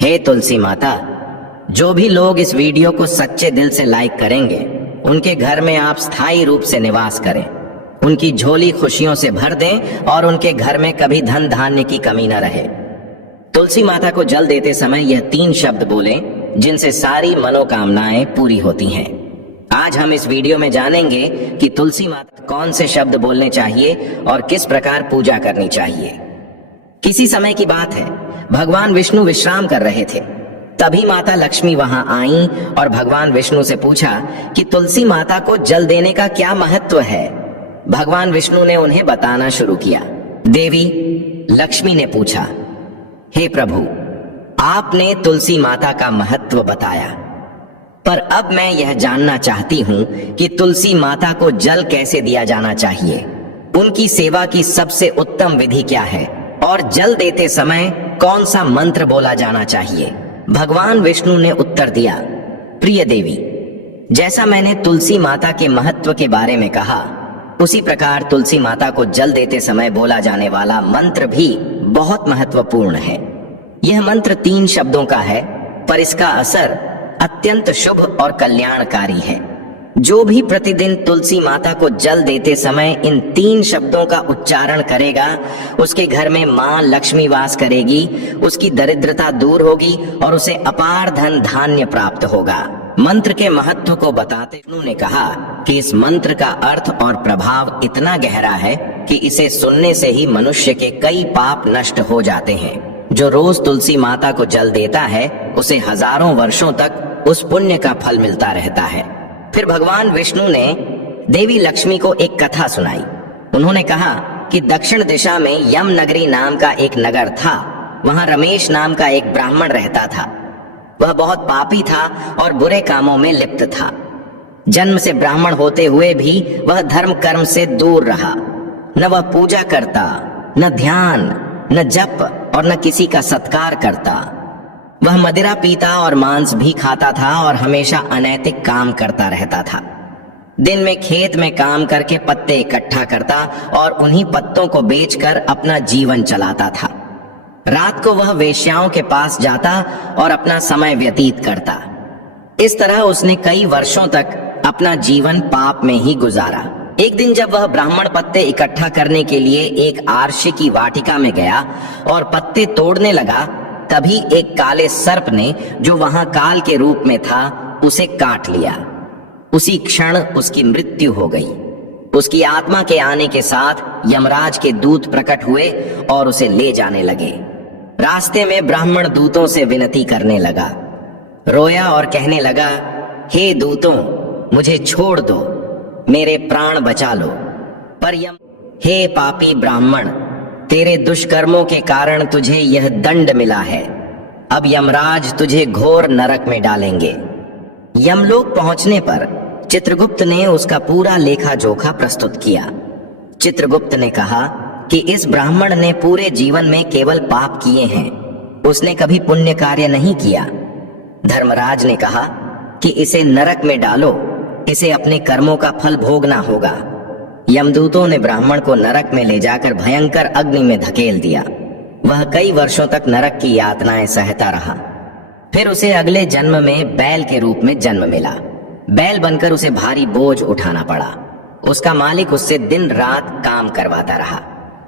हे तुलसी माता, जो भी लोग इस वीडियो को सच्चे दिल से लाइक करेंगे उनके घर में आप स्थायी रूप से निवास करें, उनकी झोली खुशियों से भर दें और उनके घर में कभी धन धान्य की कमी न रहे। तुलसी माता को जल देते समय यह 3 शब्द बोलें जिनसे सारी मनोकामनाएं पूरी होती हैं। आज हम इस वीडियो में जानेंगे कि तुलसी माता कौन से शब्द बोलने चाहिए और किस प्रकार पूजा करनी चाहिए। किसी समय की बात है, भगवान विष्णु विश्राम कर रहे थे। तभी माता लक्ष्मी वहां आईं और भगवान विष्णु से पूछा कि तुलसी माता को जल देने का क्या महत्व है। भगवान विष्णु ने उन्हें बताना शुरू किया। देवी लक्ष्मी ने पूछा, हे प्रभु, आपने तुलसी माता का महत्व बताया, पर अब मैं यह जानना चाहती हूं कि तुलसी माता को जल कैसे दिया जाना चाहिए, उनकी सेवा की सबसे उत्तम विधि क्या है और जल देते समय कौन सा मंत्र बोला जाना चाहिए। भगवान विष्णु ने उत्तर दिया, प्रिय देवी, जैसा मैंने तुलसी माता के महत्व के बारे में कहा, उसी प्रकार तुलसी माता को जल देते समय बोला जाने वाला मंत्र भी बहुत महत्वपूर्ण है। यह मंत्र 3 शब्दों का है, पर इसका असर अत्यंत शुभ और कल्याणकारी है। जो भी प्रतिदिन तुलसी माता को जल देते समय इन 3 शब्दों का उच्चारण करेगा, उसके घर में मां लक्ष्मी वास करेगी, उसकी दरिद्रता दूर होगी और उसे अपार धन धान्य प्राप्त होगा। मंत्र के महत्व को बताते विष्णु ने कहा कि इस मंत्र का अर्थ और प्रभाव इतना गहरा है कि इसे सुनने से ही मनुष्य के कई पाप नष्ट हो जाते हैं। जो रोज तुलसी माता को जल देता है, उसे हजारों वर्षों तक उस पुण्य का फल मिलता रहता है। फिर भगवान विष्णु ने देवी लक्ष्मी को एक कथा सुनाई। उन्होंने कहा कि दक्षिण दिशा में यम नगरी नाम का एक नगर था। वहां रमेश नाम का एक ब्राह्मण रहता था। वह बहुत पापी था और बुरे कामों में लिप्त था। जन्म से ब्राह्मण होते हुए भी वह धर्म कर्म से दूर रहा। न वह पूजा करता, न ध्यान, न जप और न किसी का सत्कार करता। वह मदिरा पीता और मांस भी खाता था और हमेशा अनैतिक काम करता रहता था। दिन में खेत में काम करके पत्ते इकट्ठा करता और उन्हीं पत्तों को बेचकर अपना जीवन चलाता था। रात को वह वेश्याओं के पास जाता और अपना समय व्यतीत करता। इस तरह उसने कई वर्षों तक अपना जीवन पाप में ही गुजारा। एक दिन जब वह ब्राह्मण पत्ते इकट्ठा करने के लिए एक आरशी की वाटिका में गया और पत्ते तोड़ने लगा, तभी एक काले सर्प ने, जो वहां काल के रूप में था, उसे काट लिया। उसी क्षण उसकी मृत्यु हो गई। उसकी आत्मा के आने के साथ यमराज के दूत प्रकट हुए और उसे ले जाने लगे। रास्ते में ब्राह्मण दूतों से विनती करने लगा, रोया और कहने लगा, हे दूतों, मुझे छोड़ दो, मेरे प्राण बचा लो। पर हे पापी ब्राह्मण, तेरे दुष्कर्मों के कारण तुझे यह दंड मिला है। अब यमराज तुझे घोर नरक में डालेंगे। यमलोक पहुंचने पर चित्रगुप्त ने उसका पूरा लेखा जोखा प्रस्तुत किया। चित्रगुप्त ने कहा कि इस ब्राह्मण ने पूरे जीवन में केवल पाप किए हैं, उसने कभी पुण्य कार्य नहीं किया। धर्मराज ने कहा कि इसे नरक में डालो, इसे अपने कर्मों का फल भोगना होगा। यमदूतों ने ब्राह्मण को नरक में ले जाकर भयंकर अग्नि में धकेल दिया। वह कई वर्षों तक नरक की यातनाएं सहता रहा। फिर उसे अगले जन्म में बैल के रूप में जन्म मिला। बैल बनकर उसे भारी बोझ उठाना पड़ा। उसका मालिक उससे दिन रात काम करवाता रहा।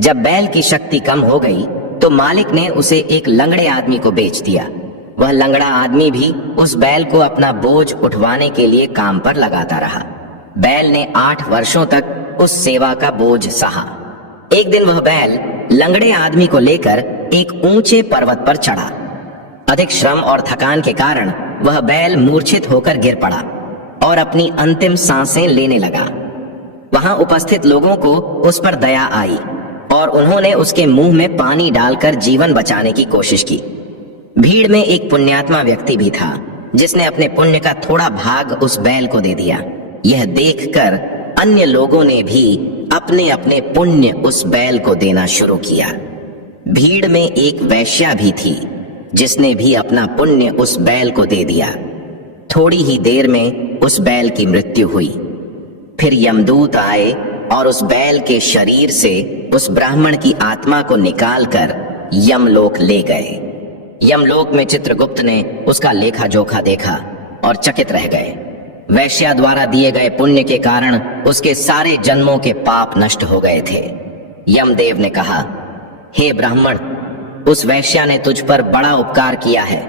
जब बैल की शक्ति कम हो गई तो मालिक ने उसे एक लंगड़े आदमी को बेच दिया। वह लंगड़ा आदमी भी उस बैल को अपना बोझ उठवाने के लिए काम पर लगाता रहा। बैल ने 8 वर्षों तक उस सेवा का बोझ सहा। एक दिन वह बैल लंगड़े आदमी को लेकर एक ऊंचे पर्वत पर चढ़ा। अधिक श्रम और थकान के कारण वह बैल मूर्छित होकर गिर पड़ा और अपनी अंतिम सांसें लेने लगा। वहां उपस्थित लोगों को उस पर दया आई और उन्होंने उसके मुंह में पानी डालकर जीवन बचाने की कोशिश की। भीड़ में एक पुण्यात्मा व्यक्ति भी था, जिसने अपने पुण्य का थोड़ा भाग उस बैल को दे दिया। यह देखकर अन्य लोगों ने भी अपने अपने पुण्य उस बैल को देना शुरू किया। भीड़ में एक वैश्या भी थी, जिसने भी अपना पुण्य उस बैल को दे दिया। थोड़ी ही देर में उस बैल की मृत्यु हुई। फिर यमदूत आए और उस बैल के शरीर से उस ब्राह्मण की आत्मा को निकालकर यमलोक ले गए। यमलोक में चित्रगुप्त ने उसका लेखा जोखा देखा और चकित रह गए। वैश्या द्वारा दिए गए पुण्य के कारण उसके सारे जन्मों के पाप नष्ट हो गए थे। यमदेव ने कहा, हे ब्राह्मण, उस वैश्या ने तुझ पर बड़ा उपकार किया है।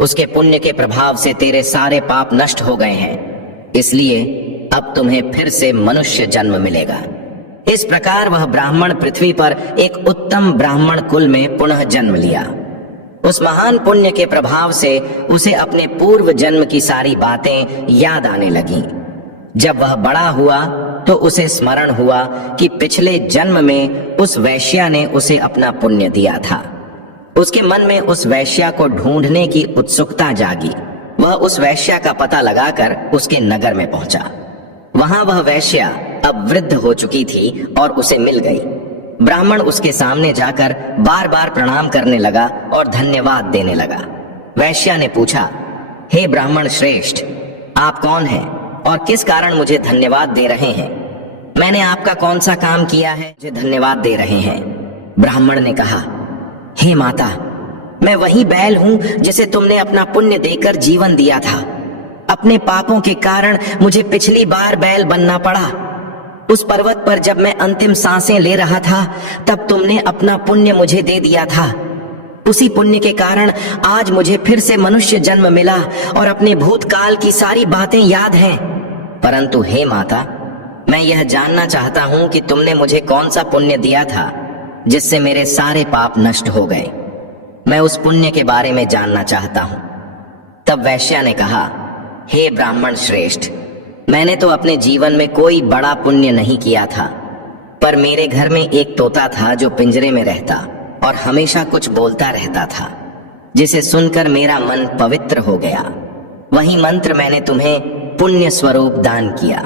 उसके पुण्य के प्रभाव से तेरे सारे पाप नष्ट हो गए हैं, इसलिए अब तुम्हें फिर से मनुष्य जन्म मिलेगा। इस प्रकार वह ब्राह्मण पृथ्वी पर एक उत्तम ब्राह्मण कुल में पुनः जन्म लिया। उस महान पुण्य के प्रभाव से उसे अपने पूर्व जन्म की सारी बातें याद आने लगीं। जब वह बड़ा हुआ तो उसे स्मरण हुआ कि पिछले जन्म में उस वैश्या ने उसे अपना पुण्य दिया था। उसके मन में उस वैश्या को ढूंढने की उत्सुकता जागी। वह उस वैश्या का पता लगाकर उसके नगर में पहुंचा। वहां वह वैश्या अब वृद्ध हो चुकी थी और उसे मिल गई। ब्राह्मण उसके सामने जाकर बार बार प्रणाम करने लगा और धन्यवाद देने लगा। वैश्या ने पूछा, हे ब्राह्मण श्रेष्ठ, आप कौन हैं और किस कारण मुझे धन्यवाद दे रहे हैं? मैंने आपका कौन सा काम किया है मुझे धन्यवाद दे रहे हैं? ब्राह्मण ने कहा, हे माता, मैं वही बैल हूं जिसे तुमने अपना पुण्य देकर जीवन दिया था। अपने पापों के कारण मुझे पिछली बार बैल बनना पड़ा। उस पर्वत पर जब मैं अंतिम सांसें ले रहा था तब तुमने अपना पुण्य मुझे दे दिया था। उसी पुण्य के कारण आज मुझे फिर से मनुष्य जन्म मिला और अपने भूतकाल की सारी बातें याद हैं। परंतु हे माता, मैं यह जानना चाहता हूं कि तुमने मुझे कौन सा पुण्य दिया था जिससे मेरे सारे पाप नष्ट हो गए। मैं उस पुण्य के बारे में जानना चाहता हूं। तब वैश्या ने कहा, हे ब्राह्मण श्रेष्ठ, मैंने तो अपने जीवन में कोई बड़ा पुण्य नहीं किया था, पर मेरे घर में एक तोता था जो पिंजरे में रहता और हमेशा कुछ बोलता रहता था, जिसे सुनकर मेरा मन पवित्र हो गया। वही मंत्र मैंने तुम्हें पुण्य स्वरूप दान किया।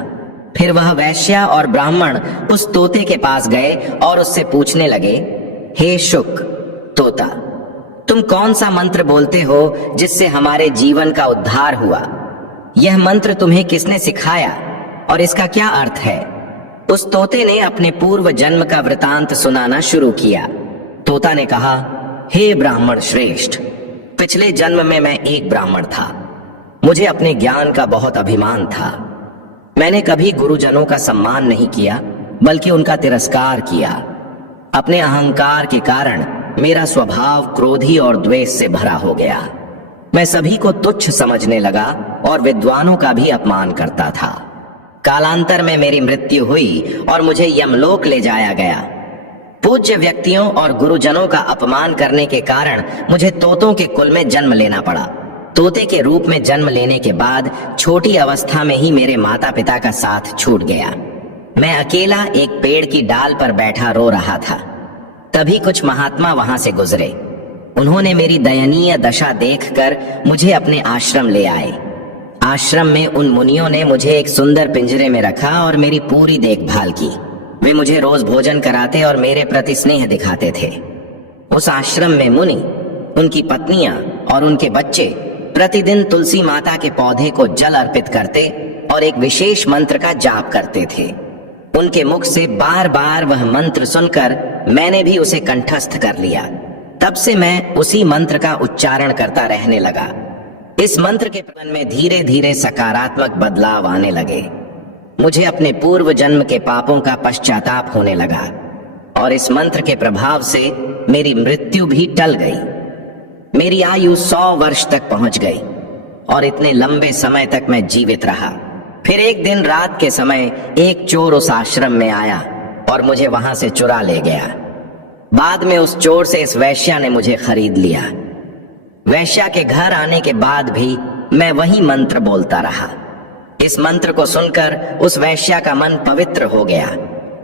फिर वह वैश्या और ब्राह्मण उस तोते के पास गए और उससे पूछने लगे, हे शुक तोता, तुम कौन सा मंत्र बोलते हो जिससे हमारे जीवन का उद्धार हुआ? यह मंत्र तुम्हें किसने सिखाया और इसका क्या अर्थ है? उस तोते ने अपने पूर्व जन्म का वृतांत सुनाना शुरू किया। तोता ने कहा, हे ब्राह्मण श्रेष्ठ, पिछले जन्म में मैं एक ब्राह्मण था। मुझे अपने ज्ञान का बहुत अभिमान था। मैंने कभी गुरुजनों का सम्मान नहीं किया, बल्कि उनका तिरस्कार किया। अपने अहंकार के कारण मेरा स्वभाव क्रोधी और द्वेष से भरा हो गया। मैं सभी को तुच्छ समझने लगा और विद्वानों का भी अपमान करता था। कालांतर में मेरी मृत्यु हुई और मुझे यमलोक ले जाया गया। पूज्य व्यक्तियों और गुरुजनों का अपमान करने के कारण मुझे तोतों के कुल में जन्म लेना पड़ा। तोते के रूप में जन्म लेने के बाद छोटी अवस्था में ही मेरे माता पिता का साथ छूट गया। मैं अकेला एक पेड़ की डाल पर बैठा रो रहा था। तभी कुछ महात्मा वहां से गुजरे। उन्होंने मेरी दयनीय दशा देखकर मुझे अपने आश्रम ले आए। आश्रम में उन मुनियों ने मुझे एक सुंदर पिंजरे में रखा और मेरी पूरी देखभाल की। वे मुझे रोज भोजन कराते और मेरे प्रति स्नेह दिखाते थे। उस आश्रम में मुनि, उनकी पत्नियां और उनके बच्चे प्रतिदिन तुलसी माता के पौधे को जल अर्पित करते और एक विशेष मंत्र का जाप करते थे। उनके मुख से बार बार वह मंत्र सुनकर मैंने भी उसे कंठस्थ कर लिया। तब से मैं उसी मंत्र का उच्चारण करता रहने लगा। इस मंत्र के मन में धीरे धीरे सकारात्मक बदलाव आने लगे। मुझे अपने पूर्व जन्म के पापों का पश्चाताप होने लगा और इस मंत्र के प्रभाव से मेरी मृत्यु भी टल गई। मेरी आयु 100 वर्ष तक पहुंच गई और इतने लंबे समय तक मैं जीवित रहा। फिर एक दिन रात के समय एक चोर उस आश्रम में आया और मुझे वहां से चुरा ले गया। बाद में उस चोर से इस वैश्या ने मुझे खरीद लिया। वैश्या के घर आने के बाद भी मैं वही मंत्र बोलता रहा। इस मंत्र को सुनकर उस वैश्या का मन पवित्र हो गया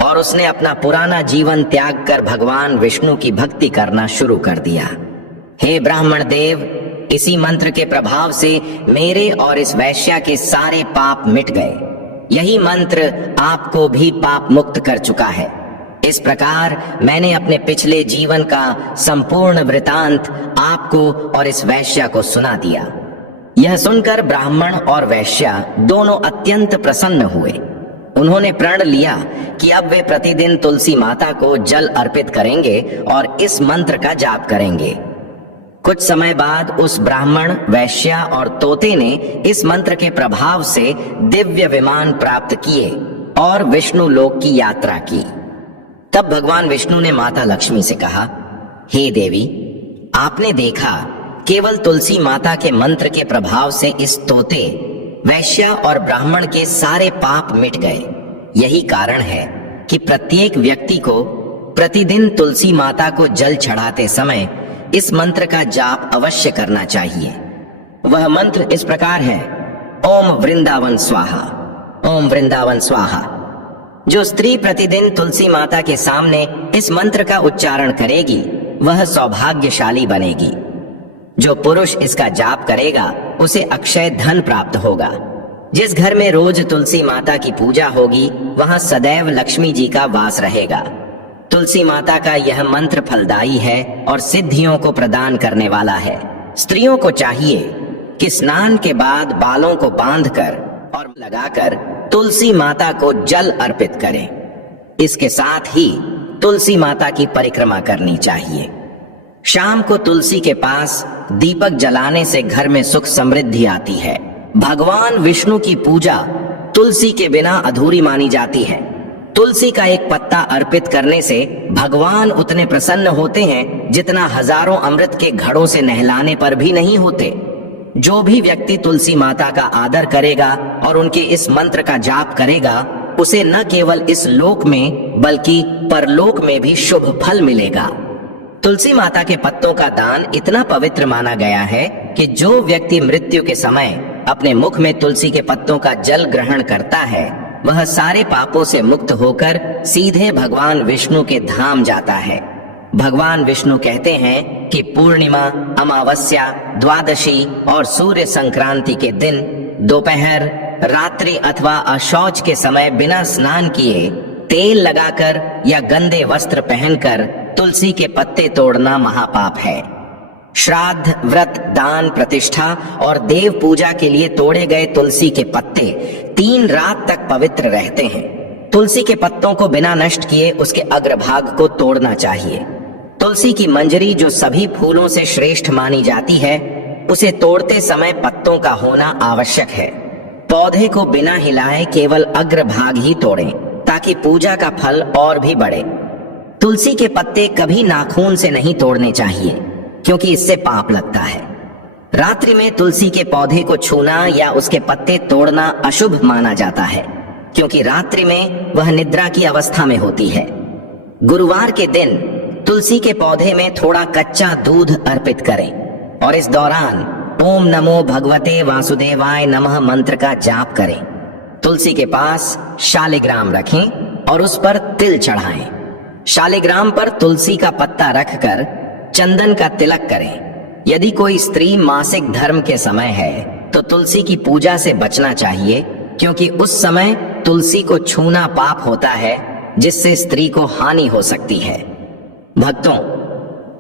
और उसने अपना पुराना जीवन त्याग कर भगवान विष्णु की भक्ति करना शुरू कर दिया। हे ब्राह्मण देव, इसी मंत्र के प्रभाव से मेरे और इस वैश्या के सारे पाप मिट गए। यही मंत्र आपको भी पाप मुक्त कर चुका है। इस प्रकार मैंने अपने पिछले जीवन का संपूर्ण वृतांत आपको और इस वैश्या को सुना दिया। यह सुनकर ब्राह्मण और वैश्या दोनों अत्यंत प्रसन्न हुए। उन्होंने प्रण लिया कि अब वे प्रतिदिन तुलसी माता को जल अर्पित करेंगे और इस मंत्र का जाप करेंगे। कुछ समय बाद उस ब्राह्मण, वैश्या और तोते ने इस मंत्र के प्रभाव से दिव्य विमान प्राप्त किए और विष्णु लोक की यात्रा की। तब भगवान विष्णु ने माता लक्ष्मी से कहा, हे देवी, आपने देखा केवल तुलसी माता के मंत्र के प्रभाव से इस तोते, वैश्या और ब्राह्मण के सारे पाप मिट गए। यही कारण है कि प्रत्येक व्यक्ति को प्रतिदिन तुलसी माता को जल चढ़ाते समय इस मंत्र का जाप अवश्य करना चाहिए। वह मंत्र इस प्रकार है, ओम वृंदावन स्वाहा, ओम वृंदावन स्वाहा। जो स्त्री प्रतिदिन तुलसी माता के सामने इस मंत्र का उच्चारण करेगी वह सौभाग्यशाली बनेगी। जो पुरुष इसका जाप करेगा उसे अक्षय धन प्राप्त होगा। जिस घर में रोज तुलसी माता की पूजा होगी वहां सदैव लक्ष्मी जी का वास रहेगा। तुलसी माता का यह मंत्र फलदायी है और सिद्धियों को प्रदान करने वाला है। स्त्रियों को चाहिए कि स्नान के बाद बालों को बांधकर और लगाकर तुलसी माता को जल अर्पित करें। इसके साथ ही तुलसी माता की परिक्रमा करनी चाहिए। शाम को तुलसी के पास दीपक जलाने से घर में सुख समृद्धि आती है। भगवान विष्णु की पूजा तुलसी के बिना अधूरी मानी जाती है। तुलसी का एक पत्ता अर्पित करने से भगवान उतने प्रसन्न होते हैं जितना हजारों अमृत के घड़ों से नहलाने पर भी नहीं होते। जो भी व्यक्ति तुलसी माता का आदर करेगा और उनके इस मंत्र का जाप करेगा उसे न केवल इस लोक में बल्कि परलोक में भी शुभ फल मिलेगा। तुलसी माता के पत्तों का दान इतना पवित्र माना गया है कि जो व्यक्ति मृत्यु के समय अपने मुख में तुलसी के पत्तों का जल ग्रहण करता है वह सारे पापों से मुक्त होकर सीधे भगवान विष्णु के धाम जाता है। भगवान विष्णु कहते हैं कि पूर्णिमा, अमावस्या, द्वादशी और सूर्य संक्रांति के दिन दोपहर, रात्रि अथवा अशौच के समय बिना स्नान किए तेल लगाकर या गंदे वस्त्र पहनकर तुलसी के पत्ते तोड़ना महापाप है। श्राद्ध, व्रत, दान, प्रतिष्ठा और देव पूजा के लिए तोड़े गए तुलसी के पत्ते 3 रात तक पवित्र रहते हैं। तुलसी के पत्तों को बिना नष्ट किए उसके अग्रभाग को तोड़ना चाहिए। तुलसी की मंजरी जो सभी फूलों से श्रेष्ठ मानी जाती है उसे तोड़ते समय पत्तों का होना आवश्यक है। पौधे को बिना हिलाए केवल अग्रभाग ही तोड़ें ताकि पूजा का फल और भी बढ़े। तुलसी के पत्ते कभी नाखून से नहीं तोड़ने चाहिए क्योंकि इससे पाप लगता है। रात्रि में तुलसी के पौधे को छूना या उसके पत्ते तोड़ना अशुभ माना जाता है क्योंकि रात्रि में वह निद्रा की अवस्था में होती है। गुरुवार के दिन तुलसी के पौधे में थोड़ा कच्चा दूध अर्पित करें और इस दौरान ओम नमो भगवते वासुदेवाय नमः मंत्र का जाप करें। तुलसी के पास शालिग्राम रखें और उस पर तिल चढ़ाएं। शालिग्राम पर तुलसी का पत्ता रखकर चंदन का तिलक करें। यदि कोई स्त्री मासिक धर्म के समय है तो तुलसी की पूजा से बचना चाहिए क्योंकि उस समय तुलसी को छूना पाप होता है जिससे स्त्री को हानि हो सकती है। भक्तों,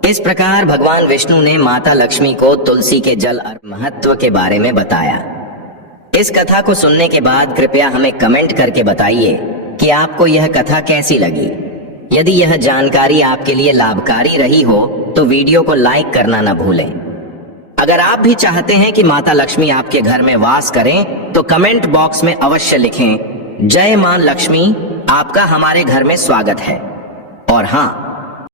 इस प्रकार भगवान विष्णु ने माता लक्ष्मी को तुलसी के जल और महत्व के बारे में बताया। इस कथा को सुनने के बाद कृपया हमें कमेंट करके बताइए कि आपको यह कथा कैसी लगी। यदि यह जानकारी आपके लिए लाभकारी रही हो तो वीडियो को लाइक करना न भूलें। अगर आप भी चाहते हैं कि माता लक्ष्मी आपके घर में वास करें तो कमेंट बॉक्स में अवश्य लिखें, जय मां लक्ष्मी, आपका हमारे घर में स्वागत है। और हाँ,